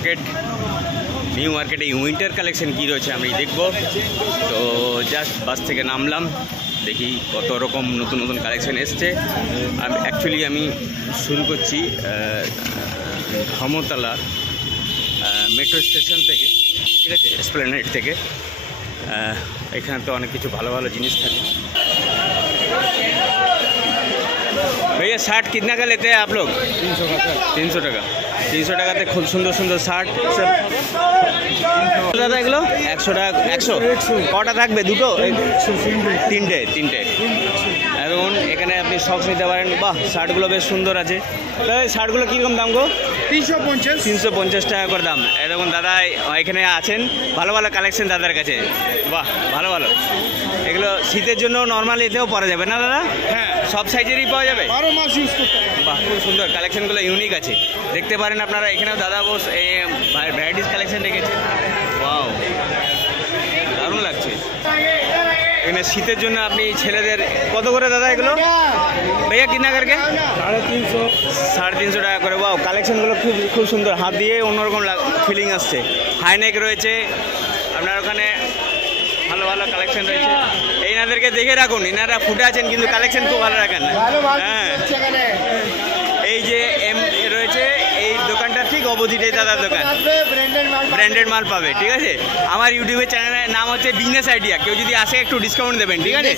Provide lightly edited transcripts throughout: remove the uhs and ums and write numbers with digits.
Market. New মার্কেটে winter collection কী রয়েছে আমি দেখব। তো জাস্ট বাস থেকে নামলাম, দেখি কত রকম নতুন নতুন কালেকশন এসছে। আমি শুরু করছি ধর্মতলা মেট্রো স্টেশন থেকে, ঠিক আছে, এসপ্ল্যানেড থেকে। এখানে তো অনেক কিছু ভালো ভালো জিনিস থাকে। भैया शर्ट कितना का लेते हैं आप लोग? 300 का। 300 টাকা। 300 টাকাতে খুব সুন্দর সুন্দর শার্ট সব দাদা। এগুলো 100 টাকা। 100 কটা থাকবে? দুটো? তিনটে। এখন এখানে আপনি সক্স নিতে পারেন। বাহ, শার্টগুলো বেশ সুন্দর আছে। তাহলে শার্টগুলো কীরকম দাম গো? 350 টাকা করে দাম। এরকম দাদা এখানে আছেন, ভালো ভালো কালেকশন দাদার কাছে। বাহ, ভালো ভালো। এগুলো শীতের জন্য নর্মাল এতেও পরা যাবে না দাদা? হ্যাঁ, সব সাইজেরই পাওয়া যাবে। 12 মাস ইউজ করতে পারবেন। বাহ, খুব সুন্দর কালেকশনগুলো, ইউনিক আছে, দেখতে পারেন আপনারা। এখানেও দাদা বস ভ্যারাইটিস কালেকশন রেখেছে। ওয়াও, দারুণ লাগছে। এখানে শীতের জন্য আপনি ছেলেদের কত করে দাদা এগুলো? ভাইয়া কিনা করকে? 350 টাকা করে। ওয়াও, কালেকশনগুলো খুব খুব সুন্দর, হাত দিয়ে অন্যরকম ফিলিং আসছে। হাইনেক রয়েছে আপনার ওখানে, ভালো ভালো কালেকশন রয়েছে। এনাদেরকে দেখে রাখুন, এনারা ফুটে আছেন কিন্তু কালেকশন খুব ভালো রাখেন। হ্যাঁ, এই যে রয়েছে এই দোকানটা ঠিক অপোজিটেই দাদার দোকান, ব্র্যান্ডেড মাল পাবে, ঠিক আছে। আমার ইউটিউবের চ্যানেলের নাম হচ্ছে বিজনেস আইডিয়া। কেউ যদি আসে একটু ডিসকাউন্ট দেবেন, ঠিক আছে?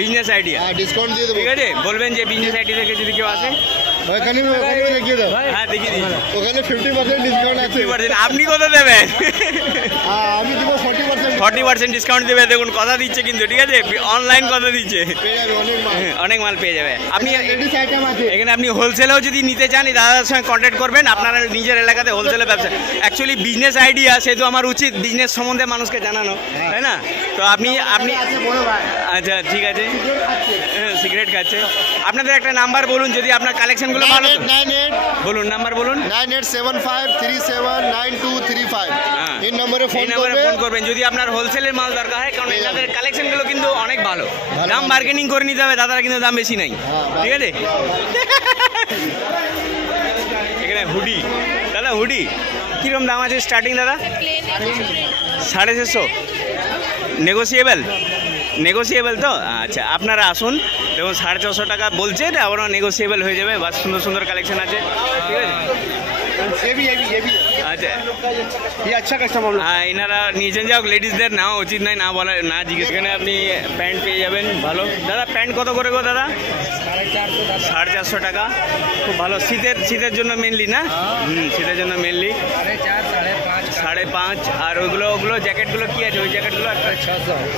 বিজনেস আইডিয়া ডিসকাউন্ট দিয়ে দেবো, ঠিক আছে। বলবেন যে বিজনেস আইডিয়া থেকে যদি কেউ আসে। হ্যাঁ, দেখিয়ে দিই। ওখানে 50% ডিসকাউন্ট আছে। 50%? আপনি কত দেবেন? আমি দেবো 40% ডিসকাউন্ট দেবে। দেখুন কথা দিচ্ছে কিন্তু, ঠিক আছে, অনলাইন কথা দিচ্ছে। অনেক মাল পেয়ে যাবে আপনি এখানে। আপনি হোলসেলেও যদি নিতে চান দাদার সঙ্গে কন্ট্যাক্ট করবেন। আপনারা নিজের এলাকাতে হোলসেলে ব্যবসা, অ্যাকচুয়ালি বিজনেস আইডিয়া, সেহেতু আমার উচিত বিজনেস সম্বন্ধে মানুষকে জানানো, তাই না? তো আপনি আচ্ছা, ঠিক আছে। সিগারেট খাচ্ছে। আপনাদের একটা নাম্বার বলুন যদি আপনার কালেকশনগুলো ভালো। 98 বলুন, নাম্বার বলুন। 9875379235। এই নম্বরে ফোন করবেন যদি আপনার হোলসেলের মাল দরকার হয়, কারণ এনাদের কালেকশনগুলো কিন্তু অনেক ভালো। দাম বার্গেনিং করে নিতে হবে, দাদারা কিন্তু দাম বেশি নাই, ঠিক আছে। এখানে হুডি, দাদা হুডি কীরকম দাম আছে স্টার্টিং দাদা? 650। নেগোসিয়েবল তো? আচ্ছা, আপনারা আসুন, দেখুন 450 টাকা বলছে, আবারও নেগোসিয়েবল হয়ে যাবে। বাস সুন্দর সুন্দর কালেকশন আছে, ঠিক আছে। আচ্ছা, আচ্ছা কাস্টমার। হ্যাঁ, এনারা নিয়েছেন, যাও লেডিসদের নেওয়া উচিত নয়, না বলা, না জিজ্ঞেস। এখানে আপনি প্যান্ট পেয়ে যাবেন ভালো। দাদা প্যান্ট কত করে গো দাদা? 450 টাকা। খুব ভালো, শীতের জন্য মেনলি না? শীতের জন্য মেনলি 5.5। আর ওগুলো জ্যাকেটগুলো কি আছে? ওই জ্যাকেটগুলো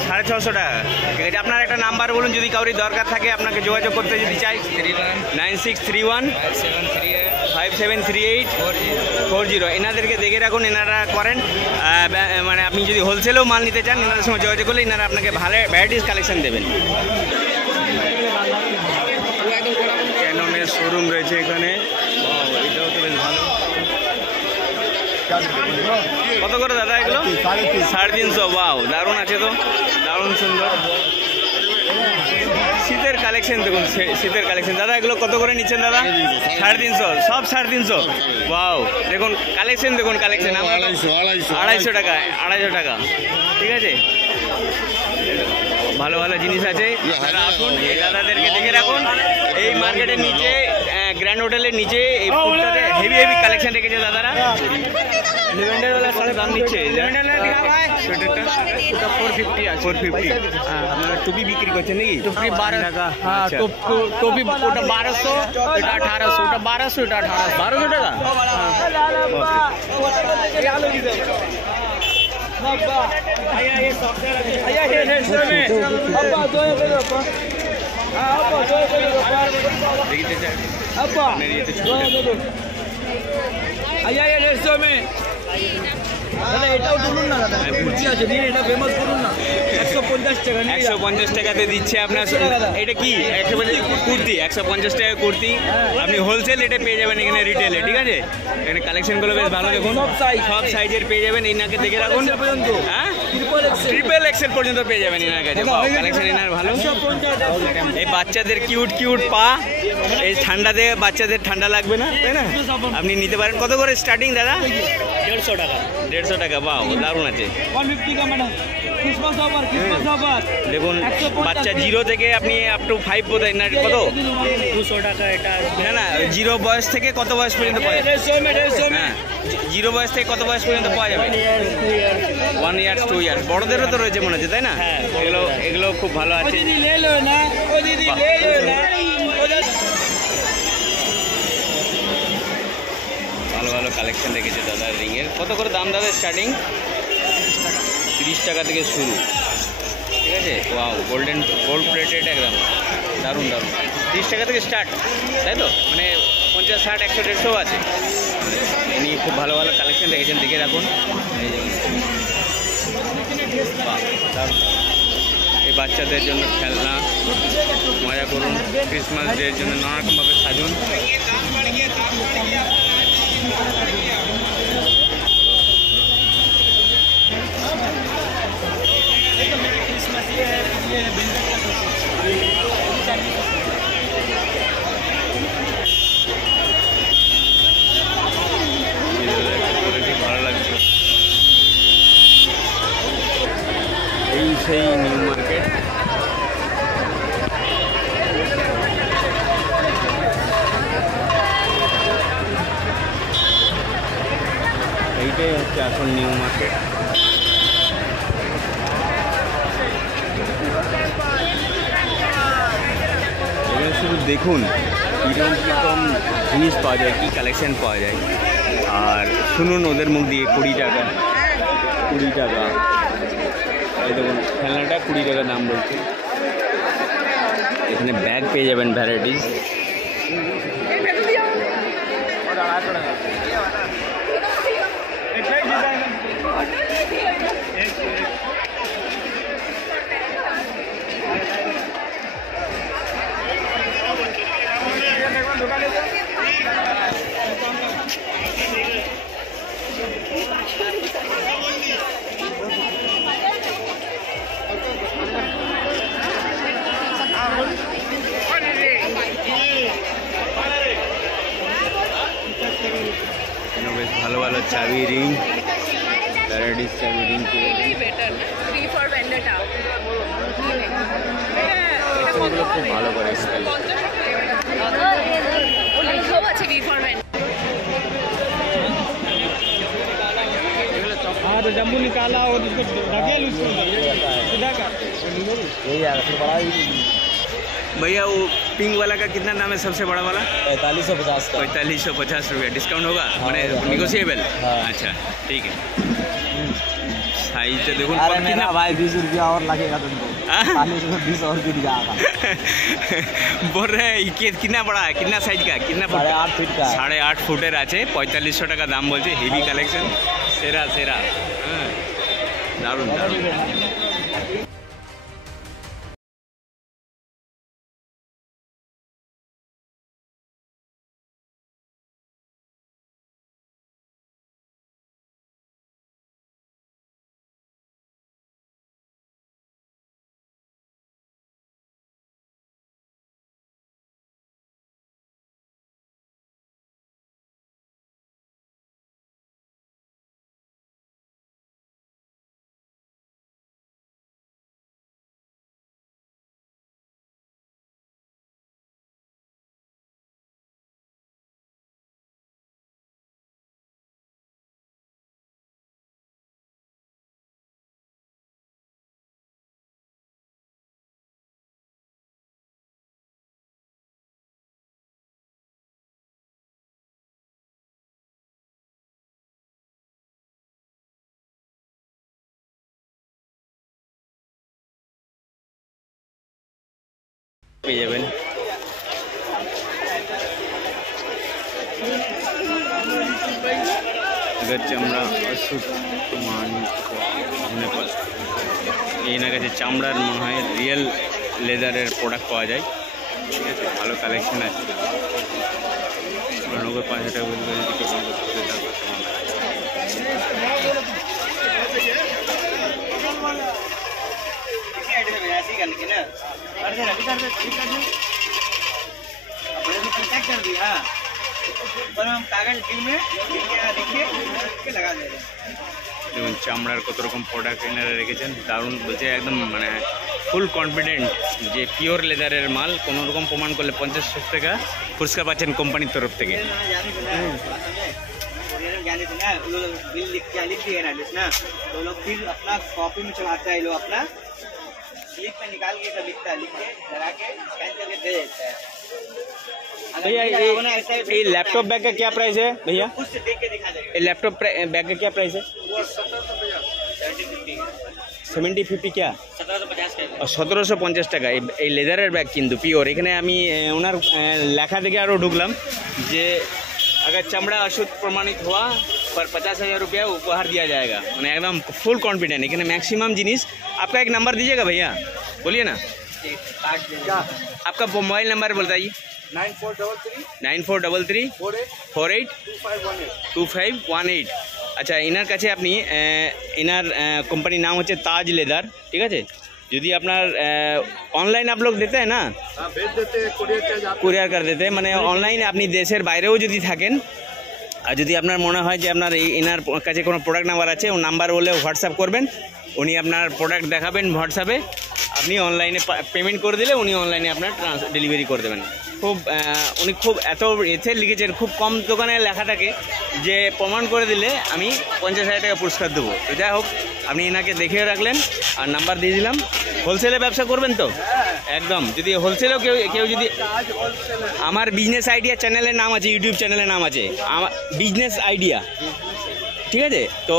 650 টাকা, ঠিক আছে। আপনার একটা নাম্বার বলুন যদি কাউরি দরকার থাকে, আপনাকে যোগাযোগ করতে যদি চাই। 9631573840। এনাদেরকে দেখে রাখুন, এনারা করেন মানে আপনি যদি হোলসেলেও মাল নিতে চান, এনাদের সঙ্গে যোগাযোগ করলে এনারা আপনাকে ভালো ভ্যারাইটিস কালেকশন দেবেন। ক্যাননের শোরুম রয়েছে এখানে, এটাও তো বেশ ভালো। কত করে দাদা এগুলো? 350। ওয়াও, দারুণ আছে তো, দারুণ সুন্দর শীতের কালেকশন। দেখুন শীতের কালেকশন। দাদা এগুলো কত করে নিচ্ছেন দাদা? 350, সব 350। ওয়াও, দেখুন কালেকশন, দেখুন কালেকশন। 250 টাকা, 250 টাকা, ঠিক আছে। ভালো ভালো জিনিস আছে, আপনারা আসুন, এই দাদাদেরকে দেখে রাখুন। এই মার্কেটের নিচে, গ্র্যান্ড হোটেলের নিচে এই ফুডটাতে হেভি কালেকশন রেখেছে দাদারা। লেভেন্ডারওয়ালা সাথে দাম নিচ্ছে। সোয়েটারটা 450 আছে। 450। আপনারা টুপি বিক্রি করছেন নাকি? টুপি 12 টাকা। হ্যাঁ, টুপি ওটা 1200, এটা 1800, ওটা 1200, এটা 1800 টাকা। দাদা এটাও বলুন না, দাদা কুর্তি আছে, দিন এটা ফেমাস করুন না। 150 টাকা। 150 টাকাতে দিচ্ছে আপনার। এটা কি? কুর্তি 150 টাকা কুর্তি। আপনি হোলসেল রেটে পেয়ে যাবেন এখানে, রিটেলে, ঠিক আছে। এখানে কালেকশনগুলো বেশ ভালো, দেখুন সব সাইজের পেয়ে যাবেন। এনাকে দেখে রাখুন। হ্যাঁ, ট্রিপল এক্সেল পর্যন্ত পেয়ে যাবেন এনার কাছে। কালেকশন এনার ভালো। এই বাচ্চাদের কিউট পা, এই ঠান্ডাতে বাচ্চাদের ঠান্ডা লাগবে না, তাই না? আপনি নিতে পারেন। কত করে স্টার্টিং দাদা? 150 টাকা। 150 টাকা, বাহ দারুণ আছে। 150 का मैडम क्रिसमस ऑफर দেখুন বাচ্চা 0 থেকে আপনি আপ টু 5 বোধহয় না কত? 200 টাকা এটা আসবে। না 0 বয়স থেকে কত বয়স পর্যন্ত পাওয়া যাবে? 150 में হ্যাঁ 0 বয়স থেকে কত বয়স পর্যন্ত পাওয়া যাবে? 1 ইয়ার 2 ইয়ার, বড়দেরও তো রয়েছে মনে হচ্ছে তাই না? হ্যাঁ, এগুলো খুব ভালো আছে। দিদি ले लो ना, ओ दीदी ले लो ना। ভালো ভালো কালেকশন রেখেছে দাদা রিংয়ের। কত করে দাম দাদা স্টার্টিং? 30 টাকা থেকে শুরু, ঠিক আছে। ওয়াও গোল্ড প্লেটেড একদম দারুণ দারুণ। 30 টাকা থেকে স্টার্ট তাই তো, মানে 50, 60, 100, 150 আছে। ইনি খুব ভালো ভালো কালেকশন রেখেছেন, দেখে রাখুন। এই যে বাহ দারুণ। এই বাচ্চাদের জন্য খেলনা, মজা করুন। ক্রিসমাস ডের জন্য নানারকমভাবে সাজুন। ভালো লাগছে। এই সেই নিউ মার্কেট। এইটাই হচ্ছে আসল নিউ মার্কেট। এখানে শুধু দেখুন কীরকম জিনিস পাওয়া যায়, কী কালেকশন পাওয়া যায়। আর শুনুন ওদের মুখ দিয়ে 20 টাকা, 20 টাকা। এই দেখুন খেলনাটা 20 টাকা দাম বলছে। এখানে ব্যাগ পেয়ে যাবেন ভ্যারাইটিস। বেশ ভালো ভালো চাবি রিং, ভ্যারাইটিস চাবি রিং খুব ভালো করে। हाँ तो जम्बू निकाला और उसको ढकेल उसको सीधा कर। भैया वो पिंक वाला का कितना दाम है सबसे बड़ा वाला? 4550 का। 4550 रुपया। डिस्काउंट होगा मैंने निगोशिएबल? अच्छा ठीक है। साइज तो देखो कितना भाई 20 रुपया और लगेगा तुमको। 20 और गिर जाएगा। बोल रहे हैं कितना बड़ा है, कितना साइज का, कितना फुट? 8.5 फीट का। 8.5 फुटेर আছে। 4500 টাকা দাম বলছে। হেভি কালেকশন, সেরা সেরা। হ্যাঁ দারুণ দারুণ। পেয়ে যাবেন। अगर चमड़ा अशुद्ध मानिक होने पर এনার কাছে চামড়ার মনে হয় রিয়েল লেদারের প্রোডাক্ট পাওয়া যায়। ঠিক আছে, ভালো কালেকশন আছে। 95 টাকা বলতে যদি কেউ কম করতে চান और हम कागज बिल में देखिए लगा दे रहे हैं। দেখুন চামড়ার কত রকম প্রোডাক্ট এনারা রেখেছেন, দারুণ বলছে, একদম মানে ফুল কনফিডেন্ট যে পিওর লেদারের মাল। কোনো রকম প্রমাণ করলে 50 টাকা পুরস্কার পাচ্ছেন কোম্পানির তরফ থেকে। बिल लिख दिए ना तो लोग फिर अपना कॉपी में चलाता है, लोग अपना स्लिप में निकाल के सब लिखता है, लिख के लगा के स्कैन करके दे देता है। भैया ये लैपटॉप बैग का क्या प्राइस है भैया? खुद से देख के दिखा देगा। ये लैपटॉप बैग का क्या प्राइस है? 70-50 क्या? 1750 का। 1750 টাকা এই লেদারের ব্যাগ কিন্তু পিওর। এখানে আমি ওনার লেখা থেকে আরও ঢুকলাম যে अगर चमड़ा अशुद्ध प्रमाणित हुआ पर 50,000 रुपया उपहार दिया जाएगा। मैंने एकदम फुल कॉन्फिडेंट है। मैक्सिमम जिनिस। आपका एक नंबर दीजिएगा भैया, बोलिए ना। आपका मोबाइल नंबर बताइए। 9433482518। আচ্ছা, এনার কাছে আপনি এনার কোম্পানির নাম হচ্ছে তাজ লেদার, ঠিক আছে। যদি আপনার অনলাइन आप लोग देते हैं ना? भेज देते हैं, কুরিয়ার कर देते हैं। মানে অনলাইনে আপনি দেশের বাইরেও যদি থাকেন আর যদি আপনার মনে হয় যে আপনার এনার কাছে কোনো প্রোডাক্ট নাম্বার আছে, ও নাম্বার বলে হোয়াটসঅ্যাপ করবেন, উনি আপনার প্রোডাক্ট দেখাবেন হোয়াটসঅ্যাপে, আপনি অনলাইনে পেমেন্ট করে দিলে উনি অনলাইনে আপনার ডেলিভারি করে দেবেন। খুব উনি খুব এত এতে লিখেছেন, খুব কম দোকানে লেখা থাকে যে প্রমাণ করে দিলে আমি 50,000 টাকা পুরস্কার দেবো। তো যাই হোক, আপনি এনাকে দেখে রাখলেন আর নাম্বার দিয়ে দিলাম। হোলসেলে ব্যবসা করবেন তো? একদম। যদি হোলসেলেও কেউ যদি, আমার বিজনেস আইডিয়া চ্যানেলের নাম আছে, ইউটিউব চ্যানেলের নাম আছে আমার বিজনেস আইডিয়া, ঠিক আছে। তো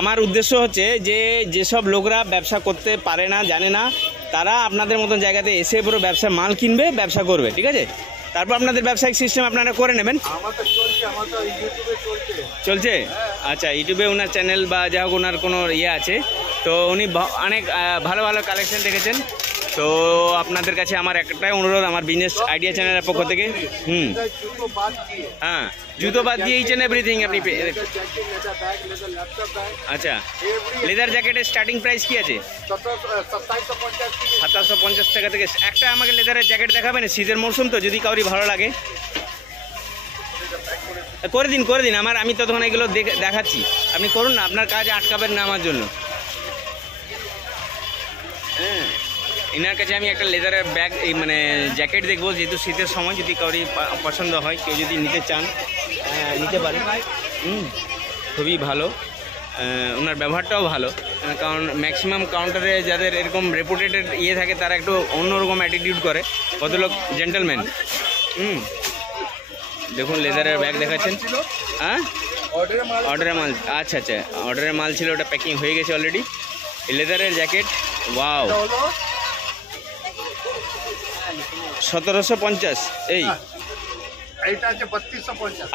আমার উদ্দেশ্য হচ্ছে যে যেসব লোকরা ব্যবসা করতে পারে না, জানে না, তারা আপনাদের মতন জায়গাতে এসে পুরো ব্যবসা মাল কিনবে, ব্যবসা করবে, ঠিক আছে। তারপর আপনাদের ব্যবসায়িক সিস্টেম আপনারা করে নেবেন। চলছে? আচ্ছা, ইউটিউবে ওনার চ্যানেল বা যা হোক ওনার কোনো ইয়ে আছে, তো উনি অনেক ভালো ভালো কালেকশন রেখেছেন। তো আপনাদের কাছে আমার একটাই অনুরোধ, আমার বিজনেস আইডিয়া চ্যানেলের পক্ষ থেকে। হ্যাঁ, জুতো বাদ দিয়ে ইচ এন্ড এভরিথিং আপনি। আচ্ছা, লেদার জ্যাকেটের স্টার্টিং প্রাইস কি আছে? 2750 টাকা থেকে। একটা আমাকে লেদারের জ্যাকেট দেখাবেন, শীতের মরশুম তো, যদি কাউরি ভালো লাগে করে দিন। আমি ততক্ষণ এগুলো দেখাচ্ছি, আপনি করুন না, আপনার কাজ আটকাবেন না আমার জন্য। হ্যাঁ, এনার কাছে আমি একটা লেদারের ব্যাগ মানে জ্যাকেট দেখবো, যেহেতু শীতের সময়, যদি কাউরি পছন্দ হয়, কেউ যদি নিতে চান নিতে পারেন। খুবই ভালো, ওনার ব্যবহারটাও ভালো। কারণ ম্যাক্সিমাম কাউন্টারে যাদের এরকম রেপুটেড ইয়ে থাকে, তারা একটু অন্যরকম অ্যাটিটিউড করে, ভদ্রলোক জেন্টলম্যান। দেখুন লেদারের ব্যাগ দেখাচ্ছেন। হ্যাঁ, অর্ডারের মাল। আচ্ছা, অর্ডারের মাল ছিল, ওটা প্যাকিং হয়ে গেছে অলরেডি। লেদারের জ্যাকেট, ওয়াও, 1750। এই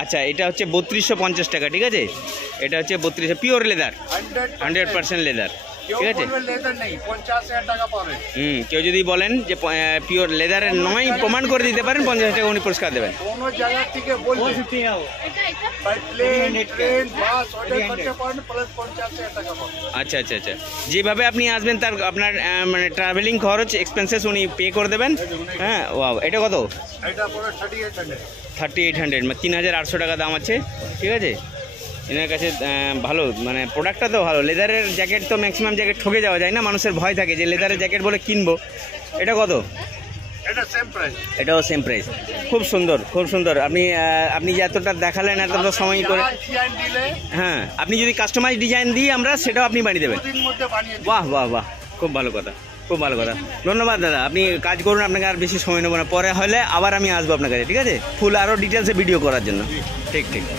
আচ্ছা, এটা হচ্ছে 3250 টাকা, ঠিক আছে। এটা হচ্ছে 32 পিওর লেদার, 100% লেদার, ঠিক আছে। কেউ যদি বলেন যে পিওর লেদারের নয়, প্রমাণ করে দিতে পারেন, 50,000 টাকা উনি পুরস্কার দেবেন। আচ্ছা, যেভাবে আপনি আসবেন তার আপনার মানে ট্রাভেলিং খরচ, এক্সপেন্সেস উনি পে করে দেবেন। হ্যাঁ, ওয়াও, এটা কত? 3800, মানে 3800 টাকা দাম আছে, ঠিক আছে। এনার কাছে ভালো, মানে প্রোডাক্টটা তো ভালো। লেদারের জ্যাকেট তো ম্যাক্সিমাম জ্যাকেট ঠকে যাওয়া যায় না, মানুষের ভয় থাকে যে লেদারের জ্যাকেট বলে কিনবো। এটা কত? এটাও সেম প্রাইস। খুব সুন্দর। আপনি যে এতটা দেখালেন, এতটা সময় করে, হ্যাঁ, আপনি যদি কাস্টমাইজ ডিজাইন দিই আমরা, সেটাও আপনি বানিয়ে দেবেন। বাহ, খুব ভালো কথা। ধন্যবাদ দাদা, আপনি কাজ করুন, আপনাকে আর বেশি সময় নেবো না। পরে হলে আবার আমি আসবো আপনার কাছে, ঠিক আছে, ফুল আরও ডিটেলসে ভিডিও করার জন্য। ঠিক, থ্যাংক ইউ।